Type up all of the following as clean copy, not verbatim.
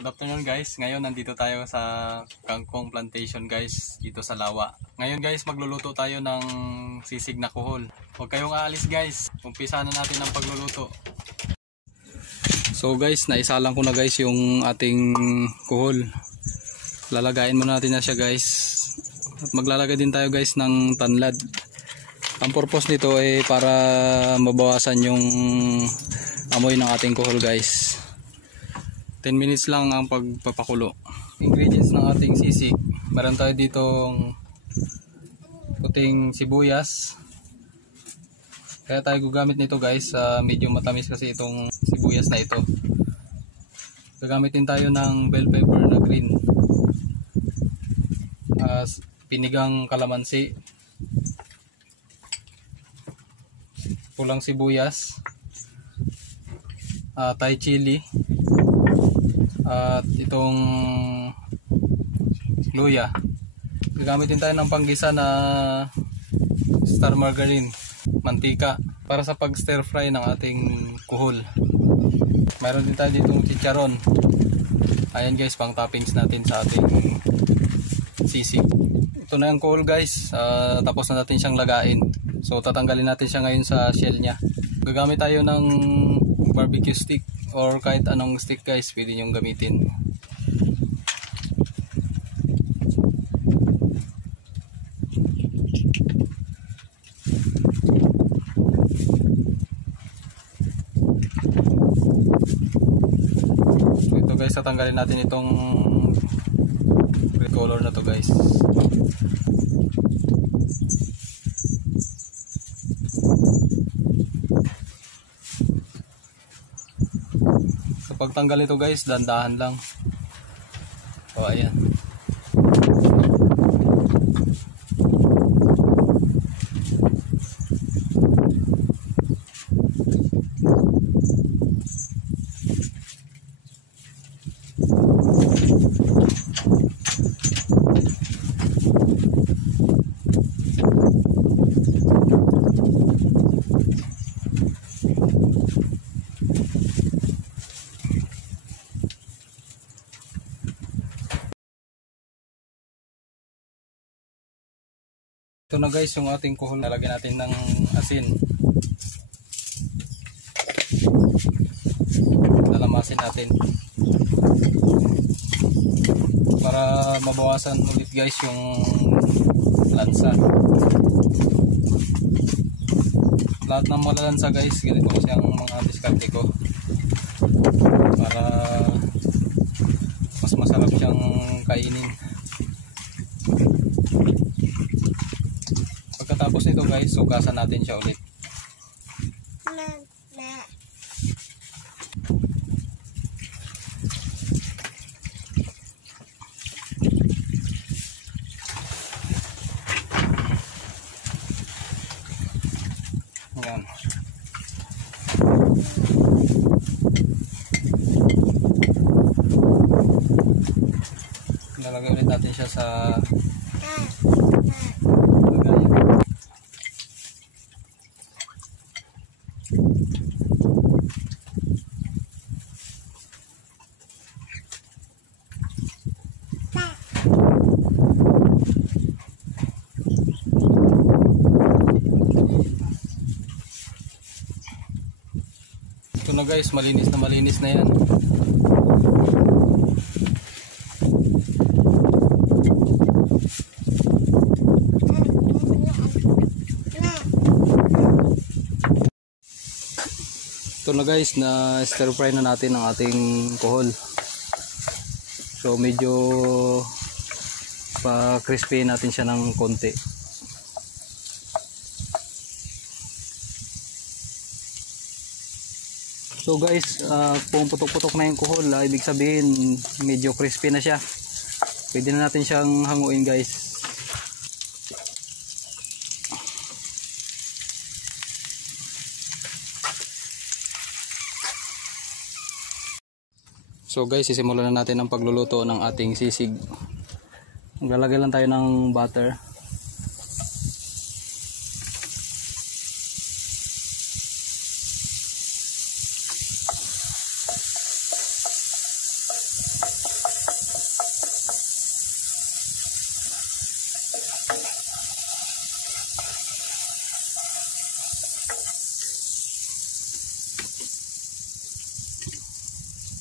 Good afternoon guys. Ngayon nandito tayo sa kangkong plantation guys, dito sa Lawa. Ngayon guys, magluluto tayo ng sisig na kuhol. Huwag kayong aalis guys. Umpisa na natin ang pagluluto. So guys, naisalang ko na guys yung ating kuhol. Lalagayin muna natin na siya guys. At maglalagay din tayo guys ng tanlad. Ang purpose nito ay para mabawasan yung amoy ng ating kuhol guys. 10 minutes lang ang pagpapakulo. Ingredients ng ating sisig. Meron tayo ditong puting sibuyas. Kaya tayo gugamit nito guys. Medyo matamis kasi itong sibuyas na ito. Gagamitin tayo ng bell pepper na green. Pinigang kalamansi. Pulang sibuyas. Thai chili. At itong luya. Gagamitin tayo ng panggisa na star margarine, mantika, para sa pag stir fry ng ating kuhol. Mayroon din tayo ditong chicharon. Ayan guys, pang toppings natin sa ating sisig. Ito na yung kuhol guys. Tapos na natin siyang lagain. So tatanggalin natin siya ngayon sa shell niya. Gagamit tayo ng barbecue stick or kahit anong stick guys, pwede nyong gamitin. So ito guys, tatanggalin natin itong red color na to guys. Pagtanggal ito guys, dandahan lang. O ayan. Ito na guys yung ating kuhol. Lalagyan natin ng asin. Lalamasin natin para mabawasan ulit guys yung lansa. Lahat ng malalansa guys, ganito kasi ang mga diskarte ko para mas masarap siyang kainin. Pagkatapos nito guys, sugasan natin siya ulit. Ayan. Lalagay ulit natin siya sa lagayan. Ito na guys, malinis na yan. Ito na guys, na stir fry na natin ang ating kuhol. So medyo pa crispy natin siya ng konti. So guys, kung putok-putok na yung kuhol, ibig sabihin medyo crispy na siya. Pwede na natin siyang hanguin guys. So guys, sisimulan na natin ang pagluluto ng ating sisig. Maglalagay lang tayo ng butter.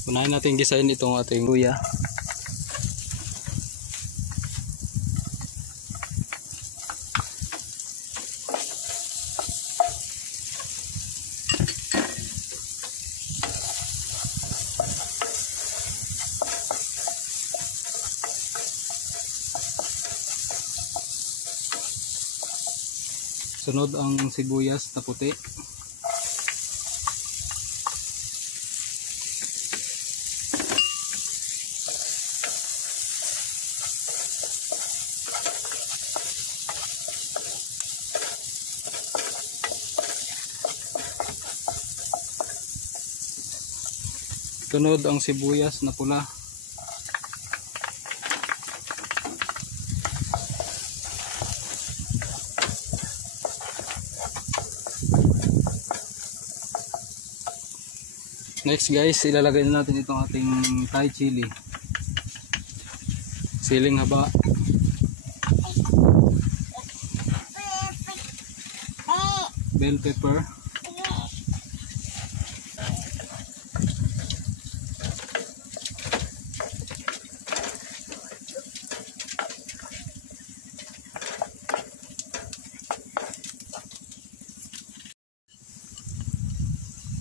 Unahin natin gisahin itong ating luya. Sunod ang sibuyas na puti. Sunod ang sibuyas na pula. Next guys, ilalagay na natin itong ating Thai chili. Siling haba. Bell pepper.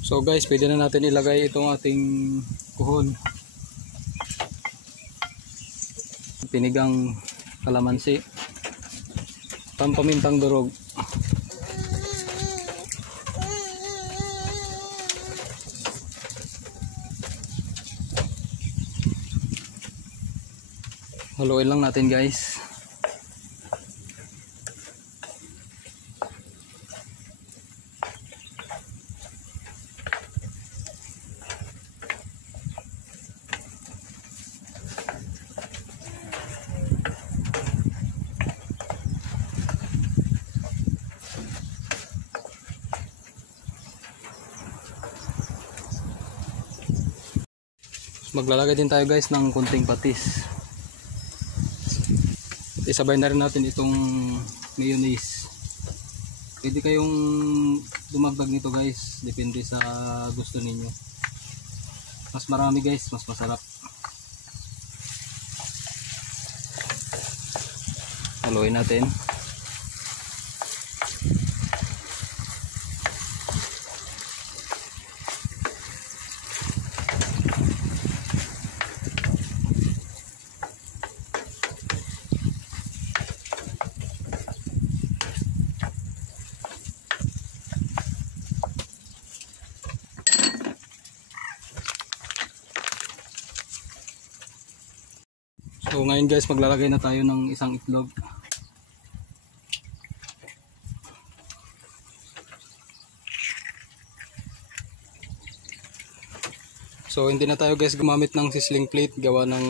So guys, pwede na natin ilagay itong ating kuhol. Pinigang kalamansi. Pampamintang durog. Haluin lang natin guys. Maglalagay din tayo guys ng kunting patis. Isabay na rin natin itong mayonnaise. Pwede kayong dumagdag nito guys, depende sa gusto ninyo. Mas marami guys, mas masarap. Haluin natin. So ngayon guys, maglalagay na tayo ng isang itlog. So hindi na tayo guys gumamit ng sizzling plate, gawa ng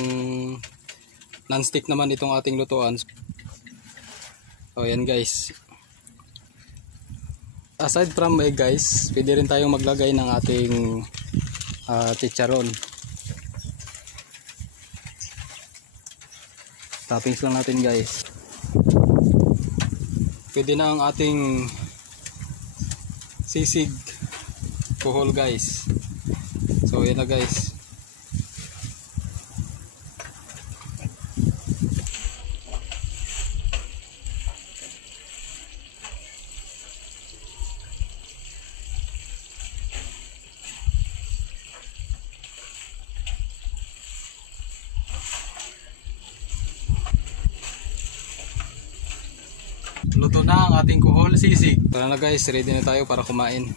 non-stick naman itong ating lutuan. So yan guys. Aside from egg guys, pwede rin tayong maglagay ng ating chicharon. Toppings lang natin guys. Pwede na ang ating sisig kuhol guys. So yan na guys. Luto na ang ating kuhol sisig. Tara na guys, ready na tayo para kumain.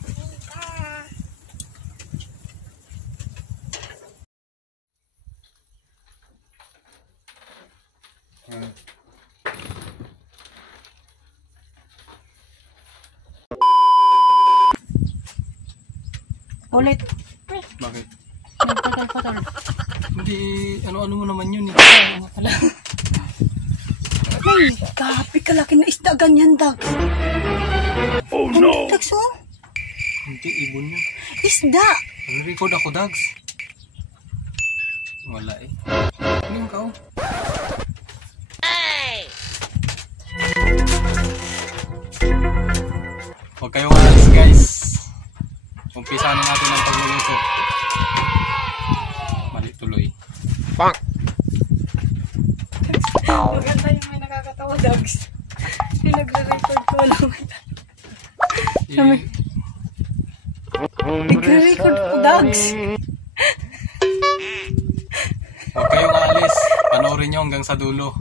Ulit. Bakit? Nagpatol-patol. Hindi, ano-ano mo naman yun eh. Ay, pala. Ay, grabe kalaki na isda ganyan, Dags. Oh no! Dags, oh? Hindi, ibon yun. Isda! Nag-record ako, Dags. Wala eh. Ano yung kao? Hey! Huwag kayong alas guys. Umpisa na natin ang pagluluto. Dags. Pinagre-record ko lang. Kami. Nagre-record ko, Dags. Huwag kayong aalis. Panoorin nyo hanggang sa dulo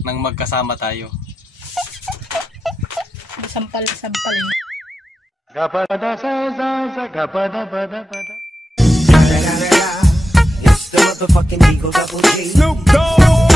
nang magkasama tayo. Sampal-sampalin. It's the motherfucking Eagle Double G. Snoop Dogg.